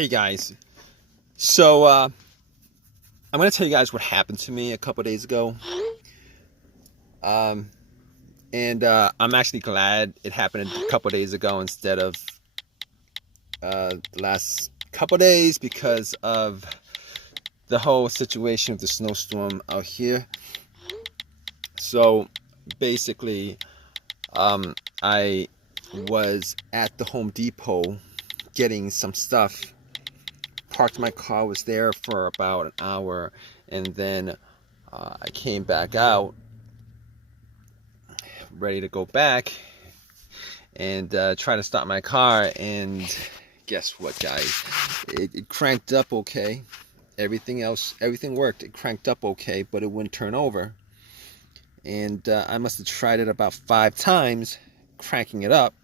Hey guys, so I'm gonna tell you guys what happened to me a couple days ago, um, and I'm actually glad it happened a couple days ago instead of the last couple days because of the whole situation with the snowstorm out here. So basically, I was at the Home Depot getting some stuff. Parked my car, was there for about an hour, and then I came back out ready to go back and try to start my car, and guess what, guys? It cranked up okay. Everything worked. It cranked up okay, but it wouldn't turn over. And I must have tried it about 5 times, cranking it up,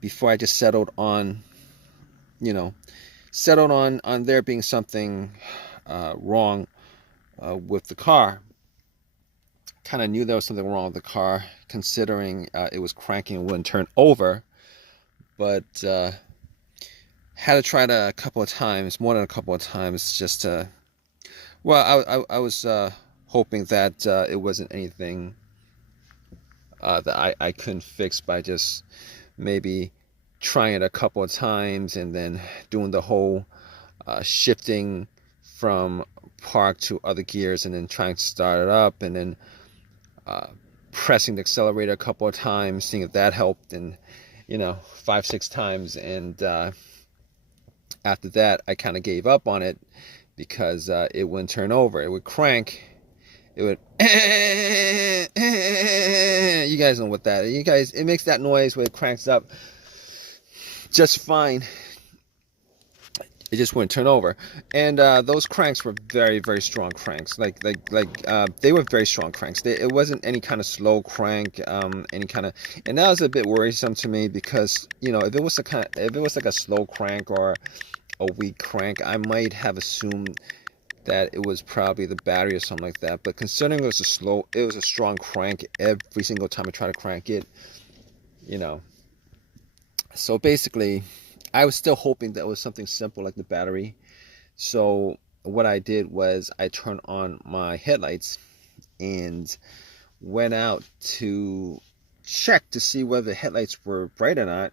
before I just settled on, you know, on there being something wrong with the car. Kind of knew there was something wrong with the car, considering it was cranking and wouldn't turn over. But had to try it a couple of times, more than a couple of times, just to. Well, I was hoping that it wasn't anything that I couldn't fix by just maybe trying it a couple of times and then doing the whole shifting from park to other gears and then trying to start it up and then pressing the accelerator a couple of times, seeing if that helped, and 5, 6 times, and after that I kind of gave up on it because it wouldn't turn over. It would crank. It would. You guys know what that is. It makes that noise when it cranks up just fine. It just wouldn't turn over, and those cranks were very, very strong cranks. They were very strong cranks. It wasn't any kind of slow crank, any kind of, and that was a bit worrisome to me because if it was like a slow crank or a weak crank, I might have assumed that it was probably the battery or something like that. But considering it was a strong crank every single time I try to crank it, you know. So basically, I was still hoping that it was something simple like the battery. So what I did was I turned on my headlights and went out to check to see whether the headlights were bright or not.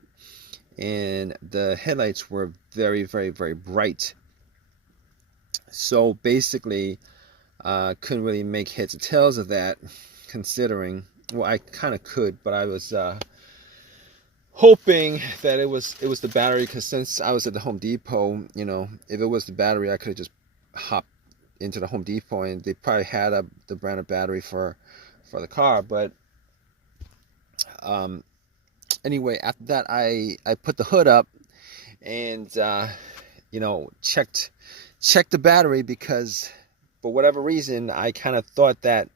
And the headlights were very, very, very bright. So basically, couldn't really make heads or tails of that, considering, well, I kind of could, but I was hoping that it was the battery, because since I was at the Home Depot, if it was the battery, I could have just hopped into the Home Depot and they probably had the brand of battery for the car. But anyway, after that, I put the hood up and checked the battery, because for whatever reason I kind of thought that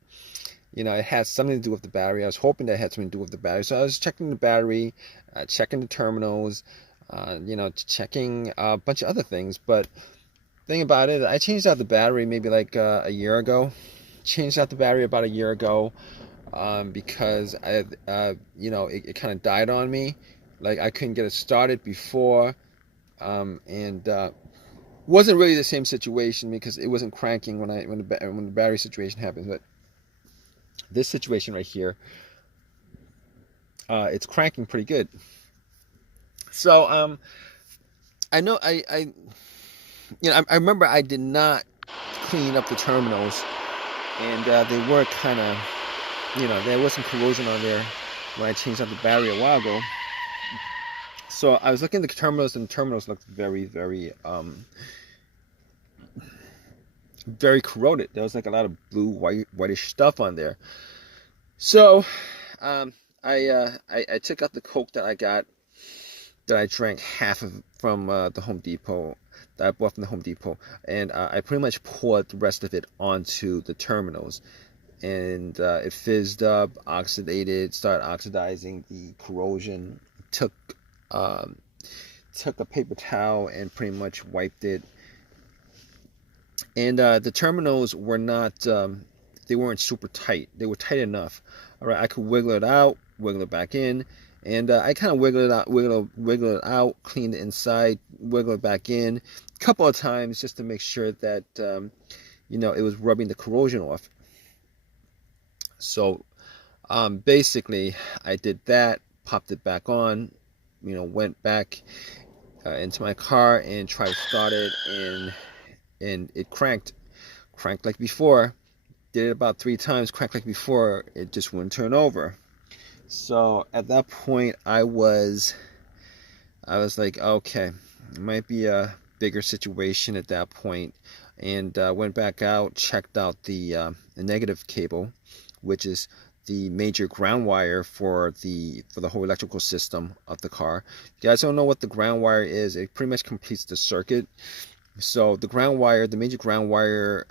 it had something to do with the battery. I was hoping that it had something to do with the battery. So I was checking the battery, checking the terminals, checking a bunch of other things. But thing about it, I changed out the battery maybe like a year ago. Changed out the battery about a year ago because it kind of died on me. Like I couldn't get it started before, and wasn't really the same situation because it wasn't cranking when the battery situation happened. But this situation right here, it's cranking pretty good. So I know I remember I did not clean up the terminals, and they were kind of, there was some corrosion on there when I changed out the battery a while ago. So I was looking at the terminals, and the terminals looked very, very very corroded. There was like a lot of blue, whitish stuff on there. So I took out the Coke that I got, that I drank half of from the Home Depot, that I bought from the Home Depot, and I pretty much poured the rest of it onto the terminals, and it fizzed up, started oxidizing the corrosion. Took a paper towel and pretty much wiped it, and the terminals were not. They weren't super tight. They were tight enough. All right, I could wiggle it out, wiggle it back in, And I kind of wiggle it out, clean the inside, wiggle it back in a couple of times just to make sure that it was rubbing the corrosion off. So basically, I did that, popped it back on, went back into my car and tried to start it, and it cranked like before. Did it about 3 times, cranked like before. It just wouldn't turn over. So at that point, I was like, okay, it might be a bigger situation at that point, and went back out, checked out the negative cable, which is the major ground wire for the whole electrical system of the car. If you guys don't know what the ground wire is, it pretty much completes the circuit. So the ground wire, the major ground wire,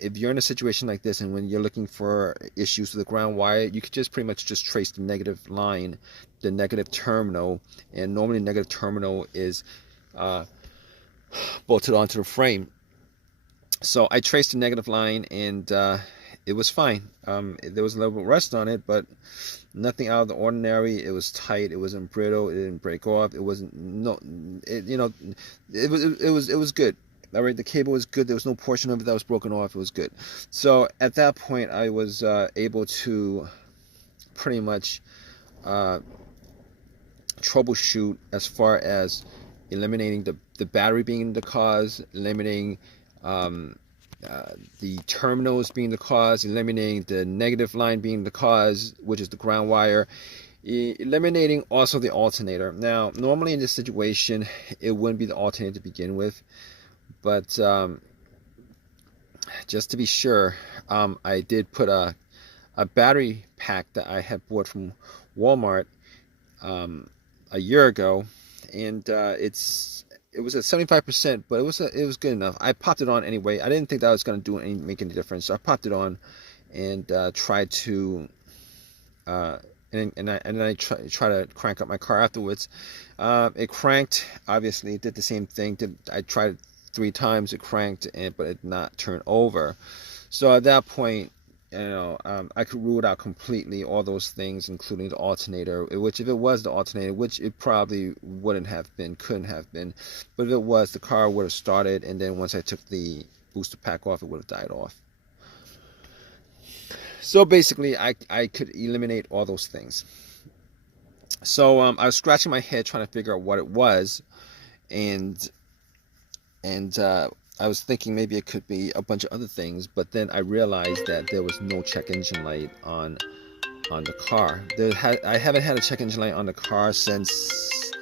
if you're in a situation like this and when you're looking for issues with the ground wire, you could just pretty much just trace the negative line, the negative terminal, and normally the negative terminal is bolted onto the frame. So I traced the negative line, and it was fine. There was a little bit of rust on it, but nothing out of the ordinary. It was tight. It wasn't brittle. It didn't break off. It wasn't it was good. All right, the cable was good. There was no portion of it that was broken off. It was good. So at that point, I was able to pretty much troubleshoot as far as eliminating the battery being the cause, eliminating the terminals being the cause, eliminating the negative line being the cause, which is the ground wire, eliminating also the alternator. Now, normally in this situation, it wouldn't be the alternator to begin with, but just to be sure, I did put a battery pack that I had bought from Walmart a year ago, and it was at 75%, but it was good enough. I popped it on anyway. I didn't think that was going to make any difference, so I popped it on and tried to and I try to crank up my car afterwards. It cranked. Obviously, it did the same thing. I tried it 3 times. It cranked, but it did not turn over. So at that point, I could rule it out completely, all those things, including the alternator, which if it was the alternator, which it probably couldn't have been, but if it was, the car would have started, and then once I took the booster pack off, it would have died off. So basically, I could eliminate all those things. So I was scratching my head trying to figure out what it was, and I was thinking maybe it could be a bunch of other things, but then I realized that there was no check engine light on the car. I haven't had a check engine light on the car since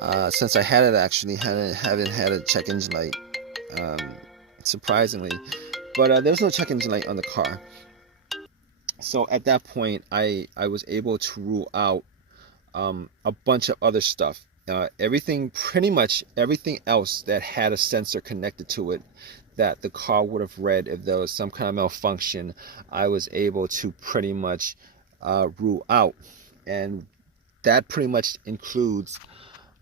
I had it. Actually, haven't had a check engine light, surprisingly. But there was no check engine light on the car. So at that point, I was able to rule out a bunch of other stuff. Pretty much everything else that had a sensor connected to it that the car would have read if there was some kind of malfunction, I was able to pretty much rule out. And that pretty much includes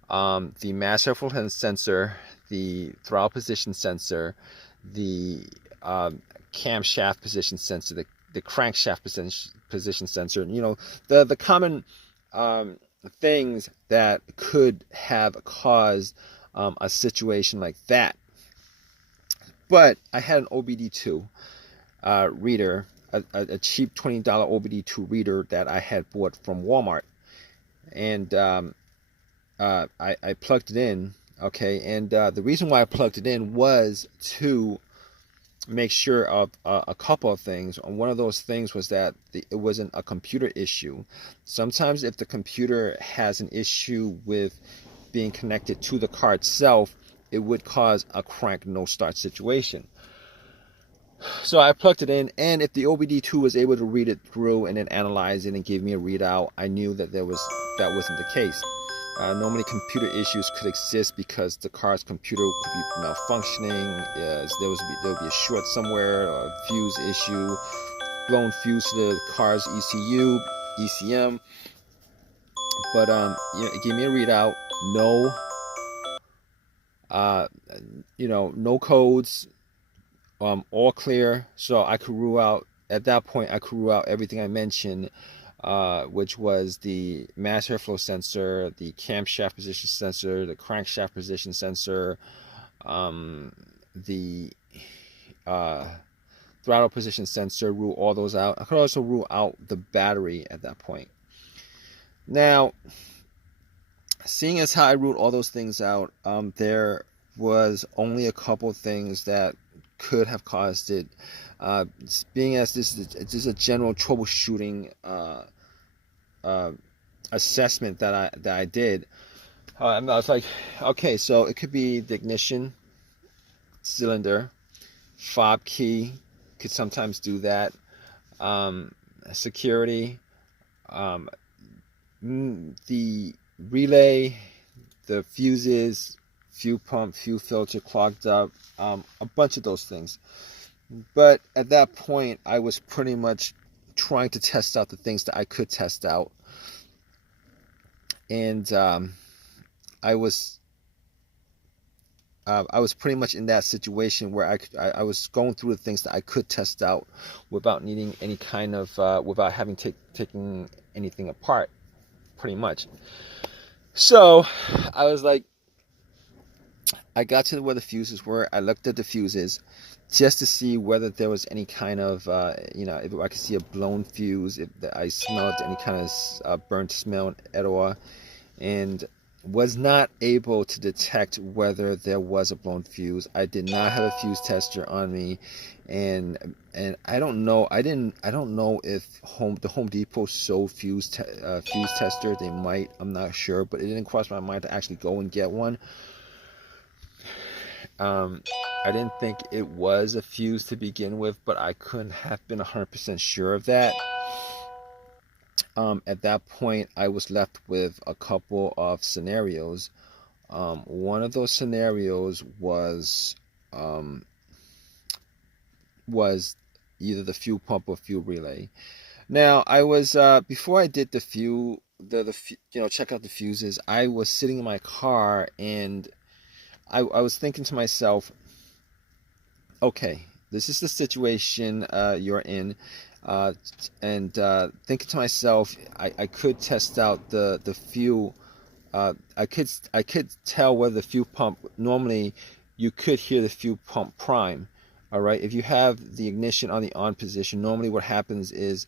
the mass airflow sensor, the throttle position sensor, the camshaft position sensor, the crankshaft position sensor. The common things that could have caused a situation like that. But I had an OBD2 reader, a cheap $20 OBD2 reader that I had bought from Walmart, and I plugged it in. Okay, and the reason why I plugged it in was to make sure of a couple of things. One of those things was that it wasn't a computer issue. Sometimes if the computer has an issue with being connected to the car itself, it would cause a crank no start situation. So I plugged it in, and if the OBD2 was able to read it through and then analyze it and give me a readout, I knew that that wasn't the case. Normally computer issues could exist because the car's computer could be malfunctioning. There would be a short somewhere, or a fuse issue, blown fuse to the car's ECU, ECM. But it gave me a readout. No codes. All clear. So I could rule out, at that point, I could rule out everything I mentioned. which was the mass airflow sensor, the camshaft position sensor, the crankshaft position sensor, the throttle position sensor, rule all those out. I could also rule out the battery at that point. Now, seeing as how I ruled all those things out, there was only a couple things that could have caused it. Being as this is a general troubleshooting assessment that I did, I was like, okay, so it could be the ignition cylinder, fob key could sometimes do that, security, the relay, the fuses, fuel pump, fuel filter clogged up, a bunch of those things. But at that point, I was pretty much trying to test out the things that I could test out, and I was pretty much in that situation where I was going through the things that I could test out without needing any kind of without having taken anything apart, pretty much. So I was like, I got to where the fuses were. I looked at the fuses just to see whether there was any kind of, if I could see a blown fuse, if I smelled any kind of burnt smell at all, and was not able to detect whether there was a blown fuse. I did not have a fuse tester on me, and I don't know. I don't know if the Home Depot sold fuse tester. They might. I'm not sure, but it didn't cross my mind to actually go and get one. I didn't think it was a fuse to begin with, but I couldn't have been 100% sure of that. At that point, I was left with a couple of scenarios. One of those scenarios was either the fuel pump or fuel relay. Now, I was before I did check out the fuses, I was sitting in my car and I was thinking to myself, okay, this is the situation you're in, and thinking to myself, I could test out the fuel. I could tell whether the fuel pump, normally you could hear the fuel pump prime. All right, if you have the ignition on the on position, normally what happens is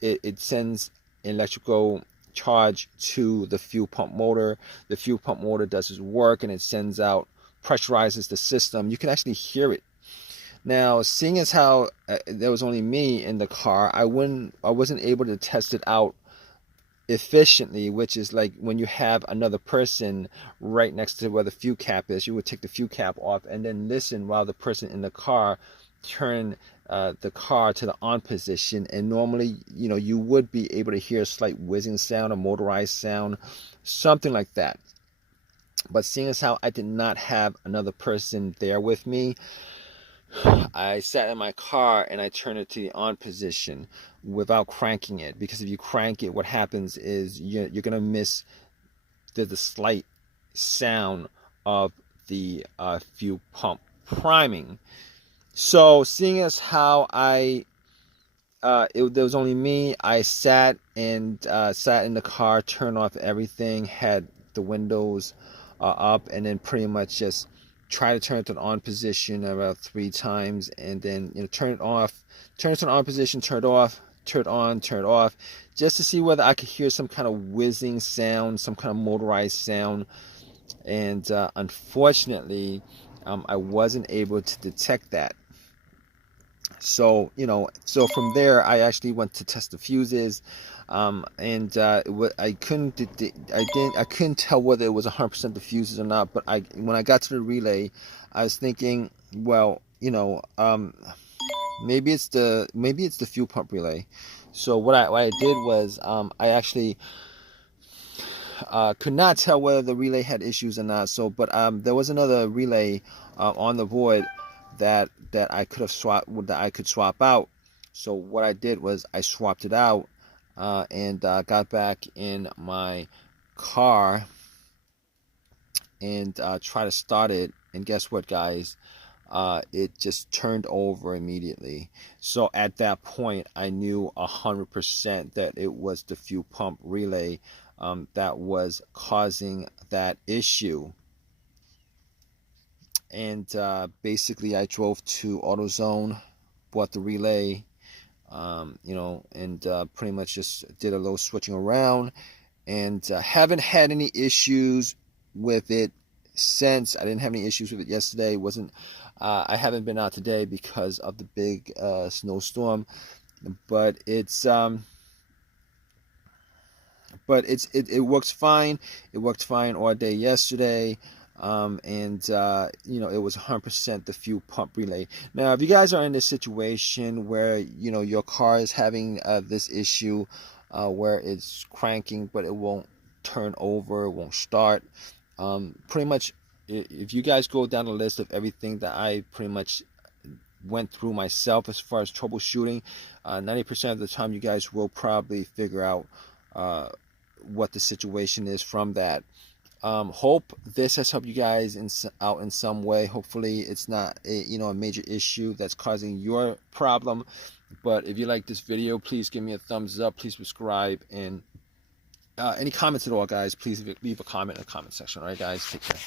it sends electrical charge to the fuel pump motor. The fuel pump motor does its work and it sends out, pressurizes the system. You can actually hear it. Now, seeing as how there was only me in the car, I wasn't able to test it out efficiently, which is like when you have another person right next to where the fuel cap is, you would take the fuel cap off and then listen while the person in the car turn the car to the on position, and normally you would be able to hear a slight whizzing sound, a motorized sound, something like that. But seeing as how I did not have another person there with me, I sat in my car and I turned it to the on position without cranking it, because if you crank it, what happens is you're gonna miss the slight sound of the fuel pump priming. So seeing as how there was only me, I sat in the car, turned off everything, had the windows up, and then pretty much just try to turn it to an on position about 3 times, and then turn it off, turn it to an on position, turn it off, turn it on, turn it off, just to see whether I could hear some kind of whizzing sound, some kind of motorized sound. And unfortunately, I wasn't able to detect that. So from there, I actually went to test the fuses, and I couldn't tell whether it was 100% the fuses or not. But when I got to the relay, I was thinking, well, maybe it's the fuel pump relay. So what I did was, I actually could not tell whether the relay had issues or not. So, but there was another relay on the board that I could swap out. So what I did was I swapped it out, and got back in my car and tried to start it. And guess what, guys? it just turned over immediately. So at that point, I knew 100% that it was the fuel pump relay that was causing that issue. And basically, I drove to AutoZone, bought the relay, you know, and pretty much just did a little switching around, and haven't had any issues with it since. I didn't have any issues with it yesterday. Wasn't I haven't been out today because of the big snowstorm, but it works fine. It worked fine all day yesterday. And you know, it was 100% the fuel pump relay. Now, if you guys are in this situation where, you know, your car is having this issue where it's cranking but it won't turn over, it won't start, pretty much if you guys go down the list of everything that I pretty much went through myself as far as troubleshooting, 90% of the time you guys will probably figure out what the situation is from that. Hope this has helped you guys out in some way. Hopefully it's not a major issue that's causing your problem. But if you like this video, please give me a thumbs up, please subscribe, and any comments at all, guys, please leave a comment in the comment section. All right, guys, take care.